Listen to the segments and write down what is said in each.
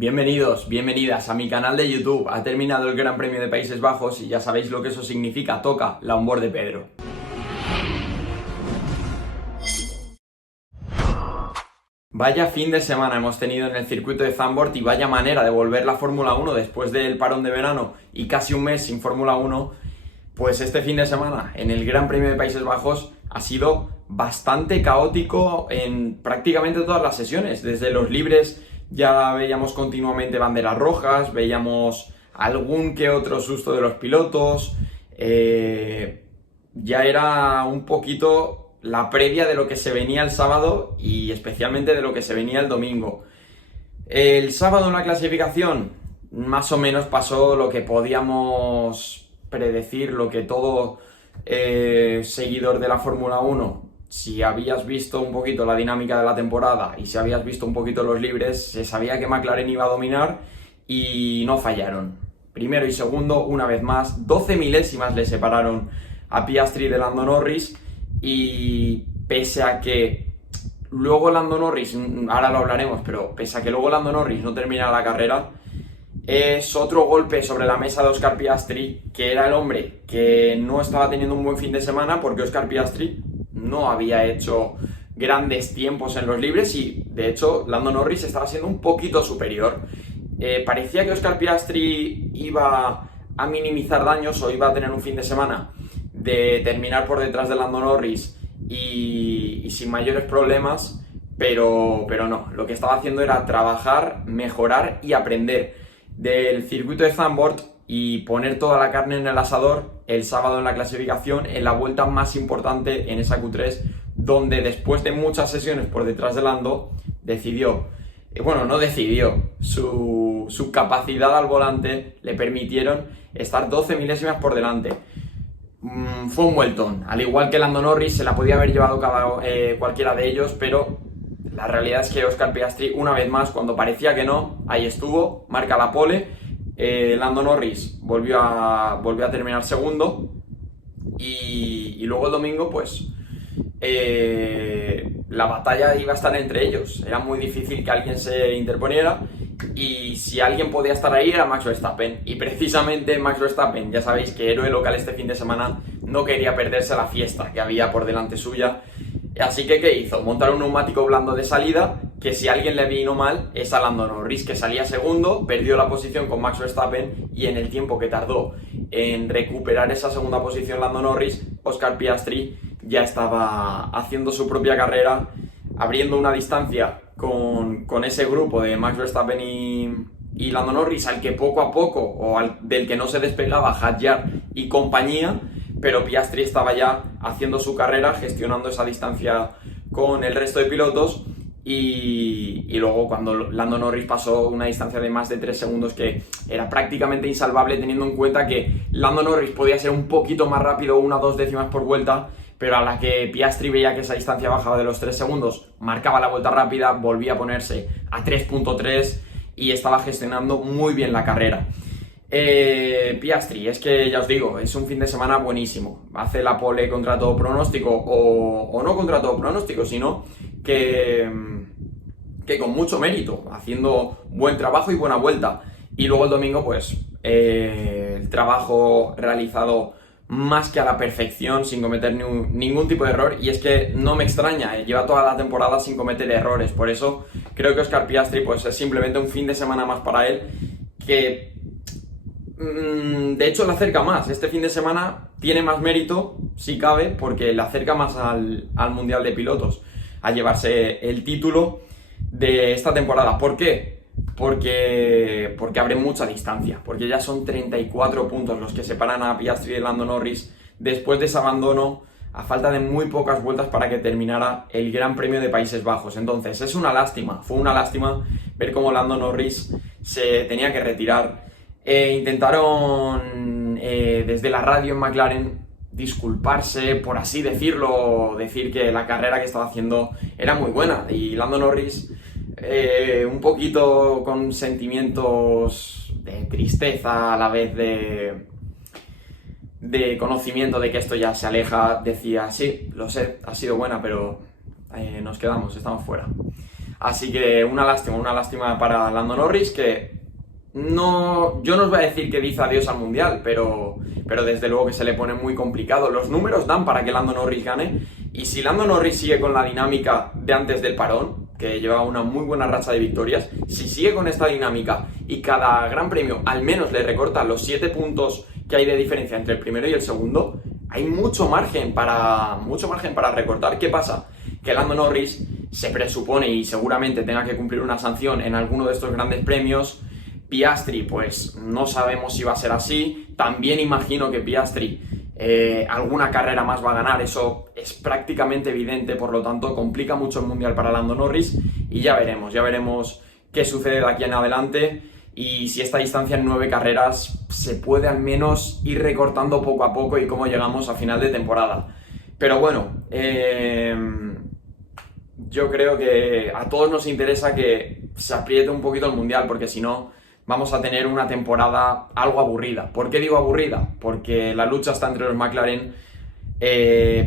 Bienvenidos, bienvenidas a mi canal de YouTube. Ha terminado el Gran Premio de Países Bajos y ya sabéis lo que eso significa. Toca la onboard de Pedro. Vaya fin de semana hemos tenido en el circuito de Zandvoort y vaya manera de volver la Fórmula 1 después del parón de verano y casi un mes sin Fórmula 1. Pues este fin de semana en el Gran Premio de Países Bajos ha sido bastante caótico en prácticamente todas las sesiones. Desde los libres ya veíamos continuamente banderas rojas, veíamos algún que otro susto de los pilotos. Ya era un poquito la previa de lo que se venía el sábado y especialmente de lo que se venía el domingo. El sábado en la clasificación más o menos pasó lo que podíamos predecir, lo que todo seguidor de la Fórmula 1, si habías visto un poquito la dinámica de la temporada y si habías visto un poquito los libres, se sabía que McLaren iba a dominar y no fallaron. Primero y segundo, una vez más, 12 milésimas le separaron a Piastri de Lando Norris y pese a que luego Lando Norris, ahora lo hablaremos, pero pese a que luego Lando Norris no termina la carrera, es otro golpe sobre la mesa de Oscar Piastri, que era el hombre que no estaba teniendo un buen fin de semana porque Oscar Piastri no había hecho grandes tiempos en los libres y de hecho Lando Norris estaba siendo un poquito superior. Parecía que Oscar Piastri iba a minimizar daños o iba a tener un fin de semana de terminar por detrás de Lando Norris y sin mayores problemas, pero no, lo que estaba haciendo era trabajar, mejorar y aprender del circuito de Zandvoort y poner toda la carne en el asador el sábado en la clasificación, en la vuelta más importante en esa Q3, donde después de muchas sesiones por detrás de Lando, su capacidad al volante le permitieron estar 12 milésimas por delante. Fue un vueltón, al igual que Lando Norris, se la podía haber llevado cualquiera de ellos, pero la realidad es que Oscar Piastri, una vez más, cuando parecía que no, ahí estuvo, marca la pole. Lando Norris volvió a terminar segundo y luego el domingo pues la batalla iba a estar entre ellos, era muy difícil que alguien se interponiera y si alguien podía estar ahí era Max Verstappen y precisamente Max Verstappen, ya sabéis que héroe local este fin de semana, no quería perderse la fiesta que había por delante suya. Así que, ¿qué hizo? Montar un neumático blando de salida, que si a alguien le vino mal es a Lando Norris, que salía segundo, perdió la posición con Max Verstappen y en el tiempo que tardó en recuperar esa segunda posición Lando Norris, Oscar Piastri ya estaba haciendo su propia carrera, abriendo una distancia con ese grupo de Max Verstappen y Lando Norris, al que poco a poco, del que no se despegaba Hadjar y compañía, pero Piastri estaba ya haciendo su carrera, gestionando esa distancia con el resto de pilotos y luego cuando Lando Norris pasó una distancia de más de 3 segundos que era prácticamente insalvable teniendo en cuenta que Lando Norris podía ser un poquito más rápido, 1 o 2 décimas por vuelta, pero a la que Piastri veía que esa distancia bajaba de los 3 segundos, marcaba la vuelta rápida, volvía a ponerse a 3.3 y estaba gestionando muy bien la carrera. Piastri, es que ya os digo, es un fin de semana buenísimo. Hace la pole contra todo pronóstico o no contra todo pronóstico, sino que con mucho mérito, haciendo buen trabajo y buena vuelta. Y luego el domingo, pues, el trabajo realizado más que a la perfección, sin cometer ningún tipo de error. Y es que no me extraña, lleva toda la temporada sin cometer errores. Por eso creo que Oscar Piastri, pues, es simplemente un fin de semana más para él que de hecho le acerca más. Este fin de semana tiene más mérito, si cabe, porque le acerca más al Mundial de Pilotos, a llevarse el título de esta temporada. ¿Por qué? Porque abre mucha distancia, porque ya son 34 puntos los que separan a Piastri de Lando Norris después de ese abandono a falta de muy pocas vueltas para que terminara el Gran Premio de Países Bajos. Entonces es una lástima, fue una lástima ver cómo Lando Norris se tenía que retirar. Intentaron desde la radio en McLaren disculparse, por así decirlo, decir que la carrera que estaba haciendo era muy buena y Lando Norris un poquito con sentimientos de tristeza a la vez de conocimiento de que esto ya se aleja, decía, sí, lo sé, ha sido buena, pero nos quedamos, estamos fuera. Así que una lástima para Lando Norris, que no, yo no os voy a decir que dice adiós al Mundial, pero desde luego que se le pone muy complicado. Los números dan para que Lando Norris gane, y si Lando Norris sigue con la dinámica de antes del parón, que lleva una muy buena racha de victorias, si sigue con esta dinámica y cada gran premio al menos le recorta los 7 puntos que hay de diferencia entre el primero y el segundo, hay mucho margen para recortar. ¿Qué pasa? Que Lando Norris se presupone y seguramente tenga que cumplir una sanción en alguno de estos grandes premios. Piastri, pues no sabemos si va a ser así. También imagino que Piastri alguna carrera más va a ganar, eso es prácticamente evidente, por lo tanto complica mucho el Mundial para Lando Norris, y ya veremos qué sucede de aquí en adelante, y si esta distancia en 9 carreras se puede al menos ir recortando poco a poco y cómo llegamos a final de temporada. Pero bueno, yo creo que a todos nos interesa que se apriete un poquito el Mundial, porque si no vamos a tener una temporada algo aburrida. ¿Por qué digo aburrida? Porque la lucha está entre los McLaren.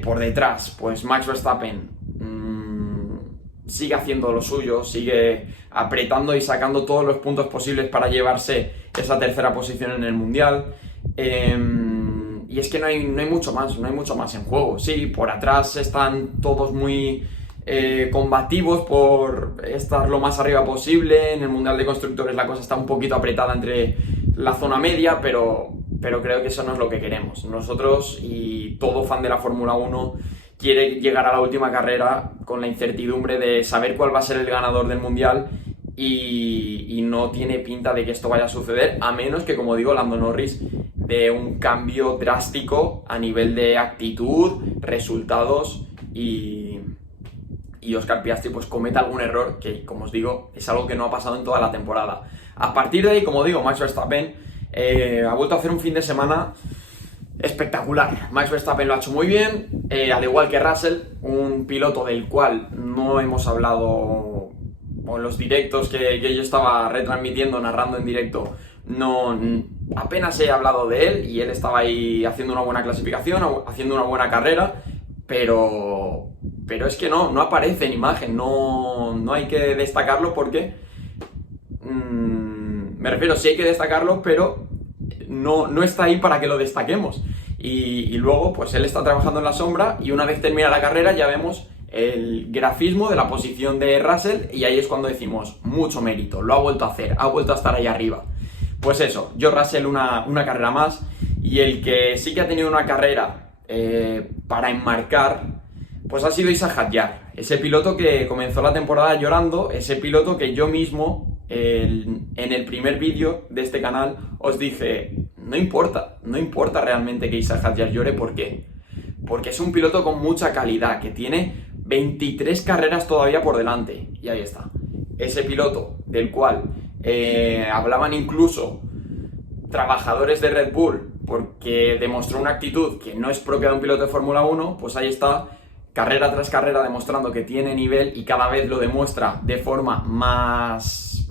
Por detrás, pues Max Verstappen sigue haciendo lo suyo, sigue apretando y sacando todos los puntos posibles para llevarse esa tercera posición en el Mundial. Y es que no hay mucho más en juego. Sí, por atrás están todos muy combativos por estar lo más arriba posible. En el Mundial de Constructores la cosa está un poquito apretada entre la zona media, pero creo que eso no es lo que queremos. Nosotros, y todo fan de la Fórmula 1, quiere llegar a la última carrera con la incertidumbre de saber cuál va a ser el ganador del Mundial, y no tiene pinta de que esto vaya a suceder, a menos que, como digo, Lando Norris dé un cambio drástico a nivel de actitud, resultados, y Oscar Piastri pues cometa algún error, que, como os digo, es algo que no ha pasado en toda la temporada. A partir de ahí, como digo, Max Verstappen ha vuelto a hacer un fin de semana espectacular. Max Verstappen lo ha hecho muy bien, al igual que Russell, un piloto del cual no hemos hablado en los directos que yo estaba retransmitiendo, narrando en directo. No, apenas he hablado de él, y él estaba ahí haciendo una buena clasificación, haciendo una buena carrera, pero es que no aparece en imagen, no hay que destacarlo porque... me refiero, sí hay que destacarlo, pero no está ahí para que lo destaquemos. Y luego, pues él está trabajando en la sombra, y una vez termina la carrera ya vemos el grafismo de la posición de Russell, y ahí es cuando decimos, mucho mérito, lo ha vuelto a hacer, ha vuelto a estar ahí arriba. Pues eso, George Russell una carrera más, y el que sí que ha tenido una carrera para enmarcar, pues ha sido Isack Hadjar, ese piloto que comenzó la temporada llorando, ese piloto que yo mismo en el primer vídeo de este canal os dije, no importa realmente que Isack Hadjar llore. ¿Por qué? Porque es un piloto con mucha calidad, que tiene 23 carreras todavía por delante, y ahí está, ese piloto del cual hablaban incluso trabajadores de Red Bull porque demostró una actitud que no es propia de un piloto de Fórmula 1, pues ahí está, carrera tras carrera, demostrando que tiene nivel, y cada vez lo demuestra de forma más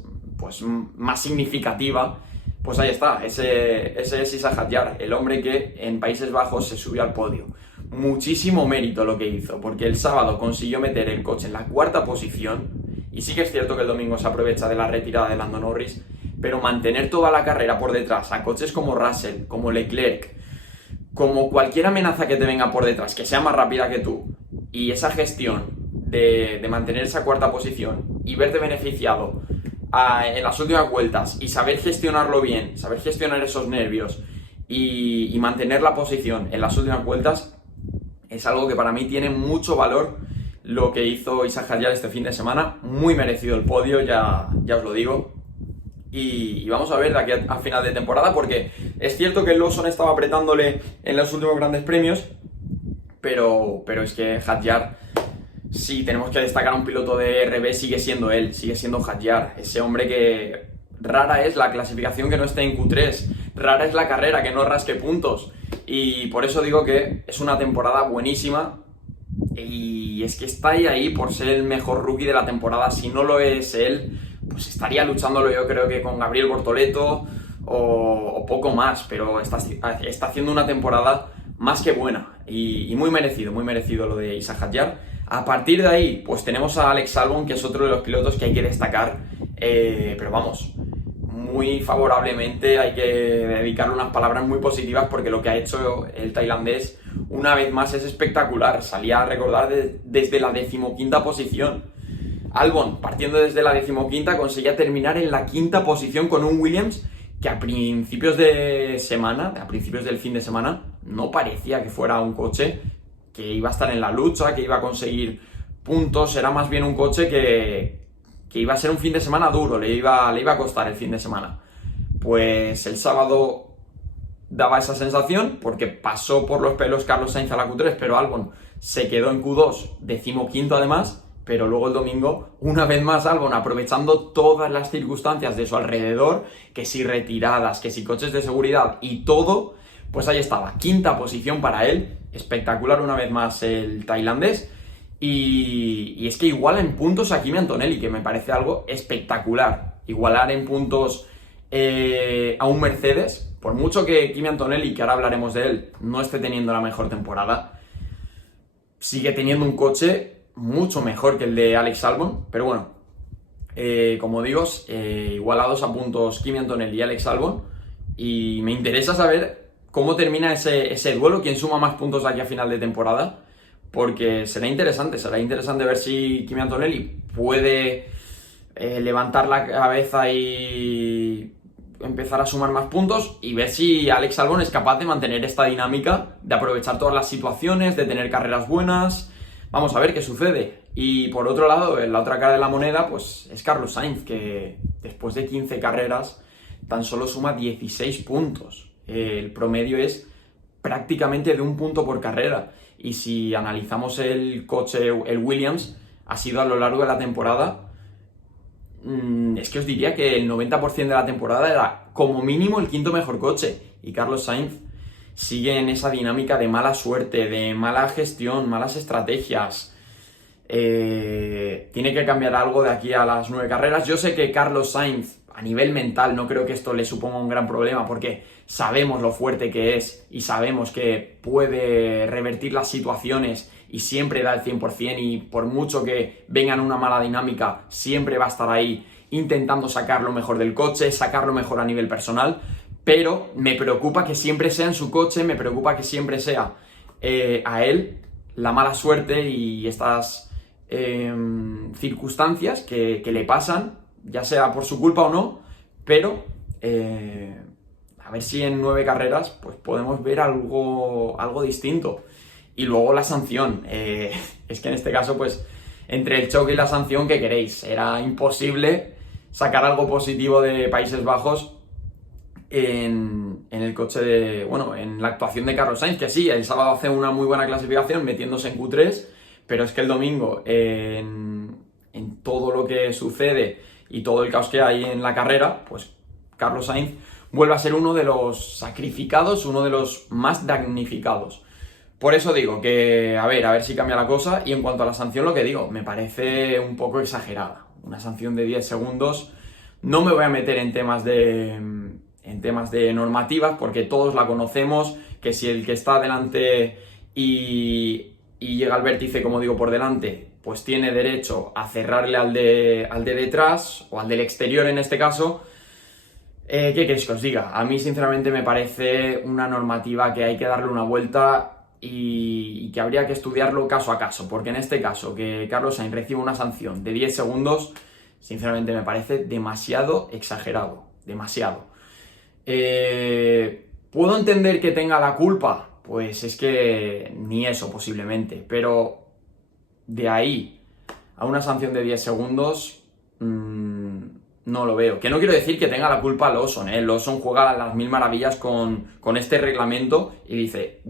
significativa. Pues ahí está, ese es Isack Hadjar, el hombre que en Países Bajos se subió al podio. Muchísimo mérito lo que hizo, porque el sábado consiguió meter el coche en la 4ª posición, y sí que es cierto que el domingo se aprovecha de la retirada de Lando Norris, pero mantener toda la carrera por detrás a coches como Russell, como Leclerc, como cualquier amenaza que te venga por detrás, que sea más rápida que tú, y esa gestión de mantener esa 4ª posición y verte beneficiado en las últimas vueltas, y saber gestionarlo bien, saber gestionar esos nervios y mantener la posición en las últimas vueltas, es algo que para mí tiene mucho valor. Lo que hizo Isack Hadjar este fin de semana, muy merecido el podio, ya os lo digo. Y vamos a ver de aquí a final de temporada, porque es cierto que Lawson estaba apretándole en los últimos grandes premios, pero es que Hadjar, si tenemos que destacar a un piloto de RB, sigue siendo él, sigue siendo Hadjar, ese hombre que rara es la clasificación que no esté en Q3, rara es la carrera que no rasque puntos, y por eso digo que es una temporada buenísima. Y es que está ahí por ser el mejor rookie de la temporada. Si no lo es él, pues estaría luchándolo, yo creo que con Gabriel Bortoleto o poco más, pero está haciendo una temporada más que buena, y muy merecido lo de Isack Hadjar. A partir de ahí, pues tenemos a Alex Albon, que es otro de los pilotos que hay que destacar, pero vamos, muy favorablemente, hay que dedicarle unas palabras muy positivas porque lo que ha hecho el tailandés una vez más es espectacular. Salía a recordar desde la 15ª posición. Albon, partiendo desde la 15ª, conseguía terminar en la 5ª posición con un Williams que a principios del fin de semana, no parecía que fuera un coche que iba a estar en la lucha, que iba a conseguir puntos. Era más bien un coche que iba a ser un fin de semana duro, le iba a costar el fin de semana. Pues el sábado daba esa sensación porque pasó por los pelos Carlos Sainz a la Q3, pero Albon se quedó en Q2, 15º además. Pero luego el domingo, una vez más Albon, aprovechando todas las circunstancias de su alrededor, que si retiradas, que si coches de seguridad y todo, pues ahí estaba, 5ª posición para él. Espectacular una vez más el tailandés. Y es que iguala en puntos a Kimi Antonelli, que me parece algo espectacular. Igualar en puntos a un Mercedes, por mucho que Kimi Antonelli, que ahora hablaremos de él, no esté teniendo la mejor temporada, sigue teniendo un coche mucho mejor que el de Alex Albon, pero bueno, como digo, igualados a puntos Kimi Antonelli y Alex Albon, y me interesa saber cómo termina ese duelo, quién suma más puntos de aquí a final de temporada, porque será interesante ver si Kimi Antonelli puede levantar la cabeza y empezar a sumar más puntos, y ver si Alex Albon es capaz de mantener esta dinámica, de aprovechar todas las situaciones, de tener carreras buenas. Vamos a ver qué sucede. Y por otro lado, en la otra cara de la moneda, pues es Carlos Sainz, que después de 15 carreras tan solo suma 16 puntos. El promedio es prácticamente de un punto por carrera. Y si analizamos el coche, el Williams, ha sido a lo largo de la temporada, es que os diría que el 90% de la temporada era como mínimo el 5º mejor coche. Y Carlos Sainz sigue en esa dinámica de mala suerte, de mala gestión, malas estrategias. Tiene que cambiar algo de aquí a las 9 carreras. Yo sé que Carlos Sainz, a nivel mental, no creo que esto le suponga un gran problema, porque sabemos lo fuerte que es y sabemos que puede revertir las situaciones y siempre da el 100%, y por mucho que venga en una mala dinámica, siempre va a estar ahí intentando sacar lo mejor del coche, sacar lo mejor a nivel personal. Pero me preocupa que siempre sea en su coche, me preocupa que siempre sea a él la mala suerte y estas circunstancias que le pasan, ya sea por su culpa o no, pero a ver si en 9 carreras pues podemos ver algo distinto. Y luego la sanción, es que en este caso pues entre el choque y la sanción, ¿qué queréis? Era imposible sacar algo positivo de Países Bajos en el coche en la actuación de Carlos Sainz, que sí, el sábado hace una muy buena clasificación metiéndose en Q3, pero es que el domingo en todo lo que sucede y todo el caos que hay en la carrera, pues Carlos Sainz vuelve a ser uno de los sacrificados, uno de los más damnificados. Por eso digo que a ver si cambia la cosa. Y en cuanto a la sanción, lo que digo, me parece un poco exagerada. Una sanción de 10 segundos, no me voy a meter en temas de normativas, porque todos la conocemos, que si el que está delante y llega al vértice, como digo, por delante, pues tiene derecho a cerrarle al de detrás, o al del exterior en este caso. ¿Qué queréis que os diga? A mí sinceramente me parece una normativa que hay que darle una vuelta y que habría que estudiarlo caso a caso, porque en este caso que Carlos Sainz reciba una sanción de 10 segundos, sinceramente me parece demasiado exagerado, demasiado. ¿Puedo entender que tenga la culpa? Pues es que ni eso posiblemente, pero de ahí a una sanción de 10 segundos no lo veo. Que no quiero decir que tenga la culpa Lawson, Lawson juega a las mil maravillas con este reglamento y dice,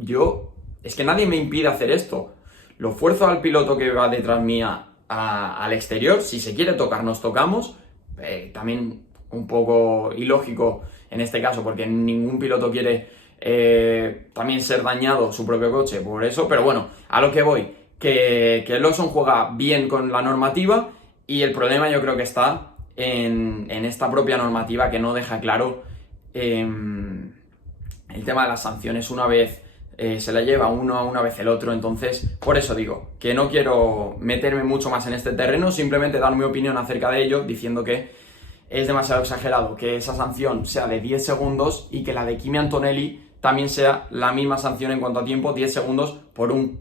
es que nadie me impide hacer esto, lo fuerzo al piloto que va detrás mía al exterior, si se quiere tocar nos tocamos. También un poco ilógico en este caso, porque ningún piloto quiere también ser dañado su propio coche por eso, pero bueno, a lo que voy, que Lawson juega bien con la normativa, y el problema yo creo que está en esta propia normativa, que no deja claro el tema de las sanciones una vez se la lleva uno a una vez el otro. Entonces, por eso digo que no quiero meterme mucho más en este terreno, simplemente dar mi opinión acerca de ello, diciendo que es demasiado exagerado que esa sanción sea de 10 segundos y que la de Kimi Antonelli también sea la misma sanción en cuanto a tiempo, 10 segundos por un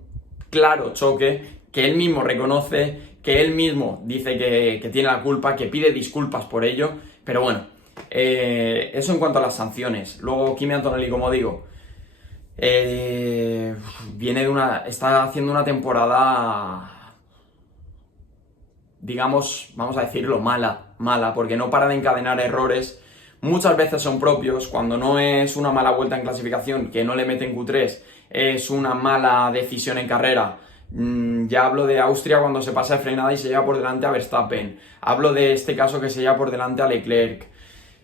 claro choque que él mismo reconoce, que él mismo dice que tiene la culpa, que pide disculpas por ello. Pero bueno, eso en cuanto a las sanciones. Luego Kimi Antonelli, como digo, está haciendo una temporada, digamos, vamos a decirlo, mala, porque no para de encadenar errores. Muchas veces son propios, cuando no es una mala vuelta en clasificación, que no le meten Q3, es una mala decisión en carrera. Ya hablo de Austria cuando se pasa de frenada y se lleva por delante a Verstappen. Hablo de este caso que se lleva por delante a Leclerc.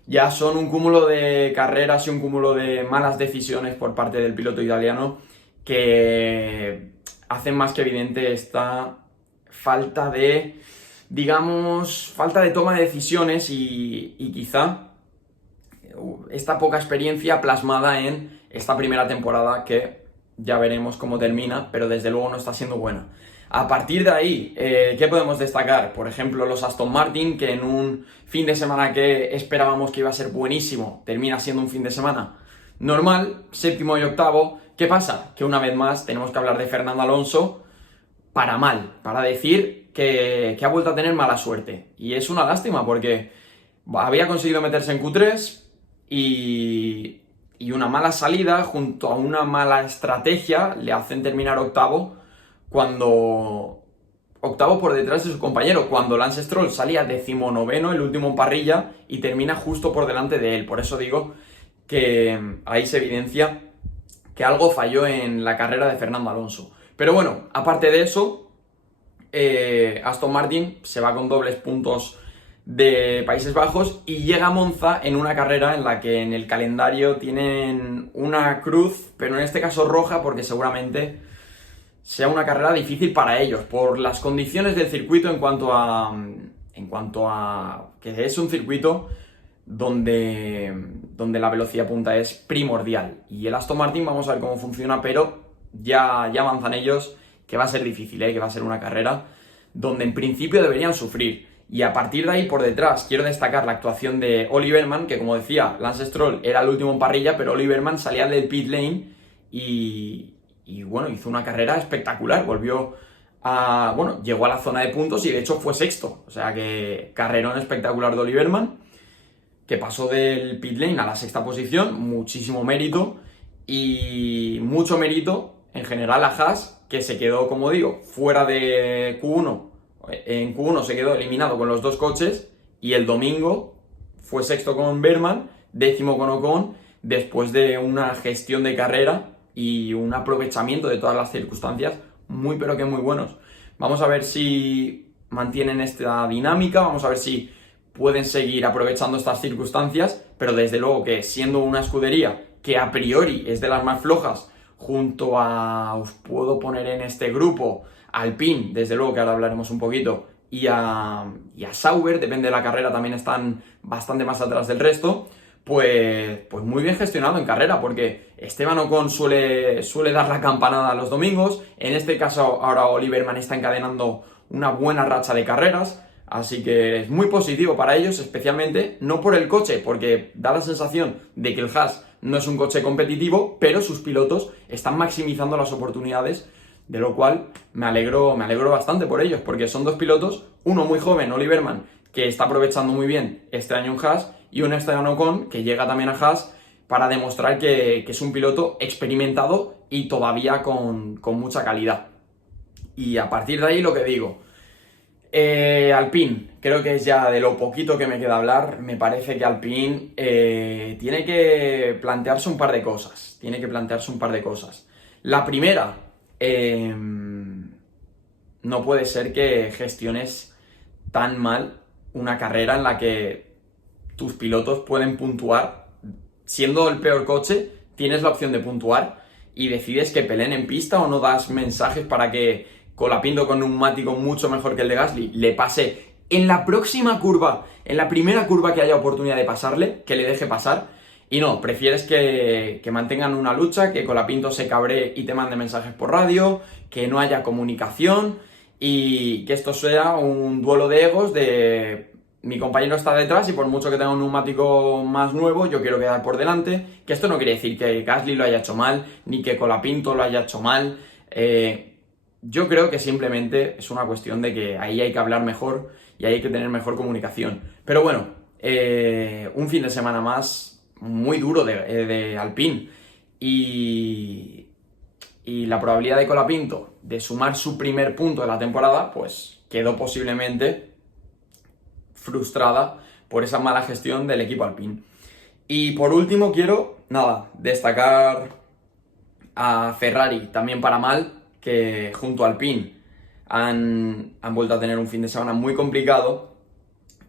Ya son un cúmulo de carreras y un cúmulo de malas decisiones por parte del piloto italiano que hacen más que evidente esta falta de, digamos, falta de toma de decisiones y quizá esta poca experiencia plasmada en esta primera temporada que ya veremos cómo termina, pero desde luego no está siendo buena. A partir de ahí, ¿qué podemos destacar? Por ejemplo, los Aston Martin, que en un fin de semana que esperábamos que iba a ser buenísimo, termina siendo un fin de semana normal, séptimo y octavo. ¿Qué pasa? Que una vez más tenemos que hablar de Fernando Alonso para mal, para decir que ha vuelto a tener mala suerte. Y es una lástima porque había conseguido meterse en Q3 y una mala salida junto a una mala estrategia le hacen terminar octavo por detrás de su compañero, cuando Lance Stroll salía 19º, el último en parrilla, y termina justo por delante de él. Por eso digo que ahí se evidencia que algo falló en la carrera de Fernando Alonso. Pero bueno, aparte de eso, Aston Martin se va con dobles puntos de Países Bajos y llega a Monza en una carrera en la que en el calendario tienen una cruz, pero en este caso roja, porque seguramente sea una carrera difícil para ellos por las condiciones del circuito en cuanto a que es un circuito donde la velocidad punta es primordial. Y el Aston Martin vamos a ver cómo funciona, pero ya avanzan ellos que va a ser difícil, que va a ser una carrera donde en principio deberían sufrir. Y a partir de ahí, por detrás, quiero destacar la actuación de Oliverman, que como decía, Lance Stroll era el último en parrilla, pero Oliverman salía del pit lane y bueno, hizo una carrera espectacular. Llegó a la zona de puntos y de hecho fue sexto. O sea que carrerón espectacular de Oliverman, que pasó del pit lane a la sexta posición, muchísimo mérito y mucho mérito en general a Haas, que se quedó, como digo, fuera de Q1. En Q1 se quedó eliminado con los dos coches y el domingo fue sexto con Berman, décimo con Ocon, después de una gestión de carrera y un aprovechamiento de todas las circunstancias muy pero que muy buenos. Vamos a ver si mantienen esta dinámica, vamos a ver si pueden seguir aprovechando estas circunstancias, pero desde luego que siendo una escudería que a priori es de las más flojas, junto a, os puedo poner en este grupo, Alpine, desde luego que ahora hablaremos un poquito, y a Sauber, depende de la carrera, también están bastante más atrás del resto, pues muy bien gestionado en carrera, porque Esteban Ocon suele dar la campanada los domingos. En este caso ahora Oliverman está encadenando una buena racha de carreras, así que es muy positivo para ellos, especialmente no por el coche, porque da la sensación de que el Haas no es un coche competitivo, pero sus pilotos están maximizando las oportunidades, de lo cual me alegro bastante por ellos, porque son dos pilotos, uno muy joven, Oliverman, que está aprovechando muy bien este año en Haas, y un Esteban Ocon que llega también a Haas para demostrar que es un piloto experimentado y todavía con mucha calidad. Y a partir de ahí lo que digo, Alpine, creo que es ya de lo poquito que me queda hablar. Me parece que Alpine tiene que plantearse un par de cosas. La primera, no puede ser que gestiones tan mal una carrera en la que tus pilotos pueden puntuar. Siendo el peor coche, tienes la opción de puntuar y decides que peleen en pista, o no das mensajes para que Colapinto, con neumático mucho mejor que el de Gasly, le pase en la próxima curva, en la primera curva que haya oportunidad de pasarle, que le deje pasar. Y no, prefieres que mantengan una lucha, que Colapinto se cabree y te mande mensajes por radio, que no haya comunicación y que esto sea un duelo de egos de mi compañero está detrás y por mucho que tenga un neumático más nuevo, yo quiero quedar por delante. Que esto no quiere decir que Gasly lo haya hecho mal, ni que Colapinto lo haya hecho mal. Yo creo que simplemente es una cuestión de que ahí hay que hablar mejor y ahí hay que tener mejor comunicación. Pero bueno, un fin de semana más muy duro de Alpine y la probabilidad de Colapinto de sumar su primer punto de la temporada pues quedó posiblemente frustrada por esa mala gestión del equipo Alpine. Y por último quiero, destacar a Ferrari también para mal, que junto a Alpine han vuelto a tener un fin de semana muy complicado.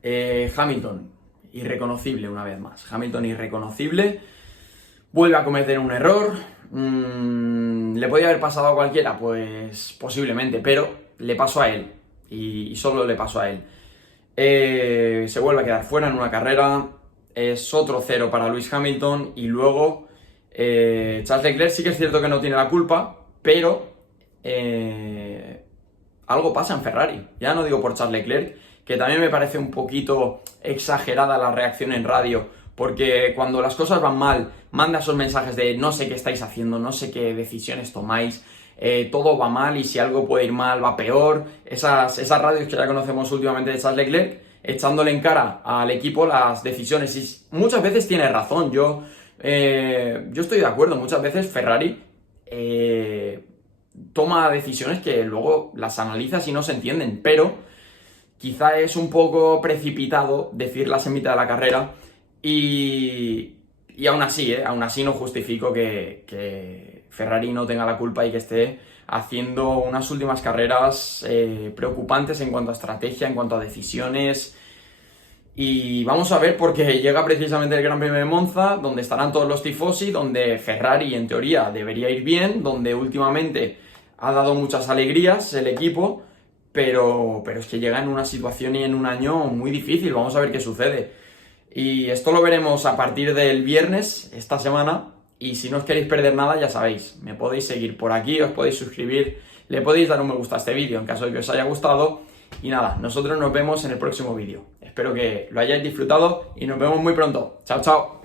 Hamilton, irreconocible una vez más. Hamilton irreconocible, vuelve a cometer un error. ¿Le podía haber pasado a cualquiera? Pues posiblemente, pero le pasó a él y solo le pasó a él. Se vuelve a quedar fuera en una carrera, es otro cero para Lewis Hamilton y luego Charles Leclerc sí que es cierto que no tiene la culpa, pero algo pasa en Ferrari, ya no digo por Charles Leclerc, que también me parece un poquito exagerada la reacción en radio, porque cuando las cosas van mal, manda esos mensajes de no sé qué estáis haciendo, no sé qué decisiones tomáis, todo va mal y si algo puede ir mal va peor. Esas radios que ya conocemos últimamente de Charles Leclerc, echándole en cara al equipo las decisiones. Y muchas veces tiene razón, yo estoy de acuerdo, muchas veces Ferrari toma decisiones que luego las analizas y no se entienden, pero quizá es un poco precipitado decirlas en mitad de la carrera y aún así no justifico que Ferrari no tenga la culpa y que esté haciendo unas últimas carreras preocupantes en cuanto a estrategia, en cuanto a decisiones. Y vamos a ver porque llega precisamente el Gran Premio de Monza, donde estarán todos los tifosi, donde Ferrari en teoría debería ir bien, donde últimamente ha dado muchas alegrías el equipo, pero es que llega en una situación y en un año muy difícil. Vamos a ver qué sucede. Y esto lo veremos a partir del viernes, esta semana. Y si no os queréis perder nada, ya sabéis, me podéis seguir por aquí, os podéis suscribir, le podéis dar un me gusta a este vídeo en caso de que os haya gustado. Y nada, nosotros nos vemos en el próximo vídeo. Espero que lo hayáis disfrutado y nos vemos muy pronto. Chao, chao.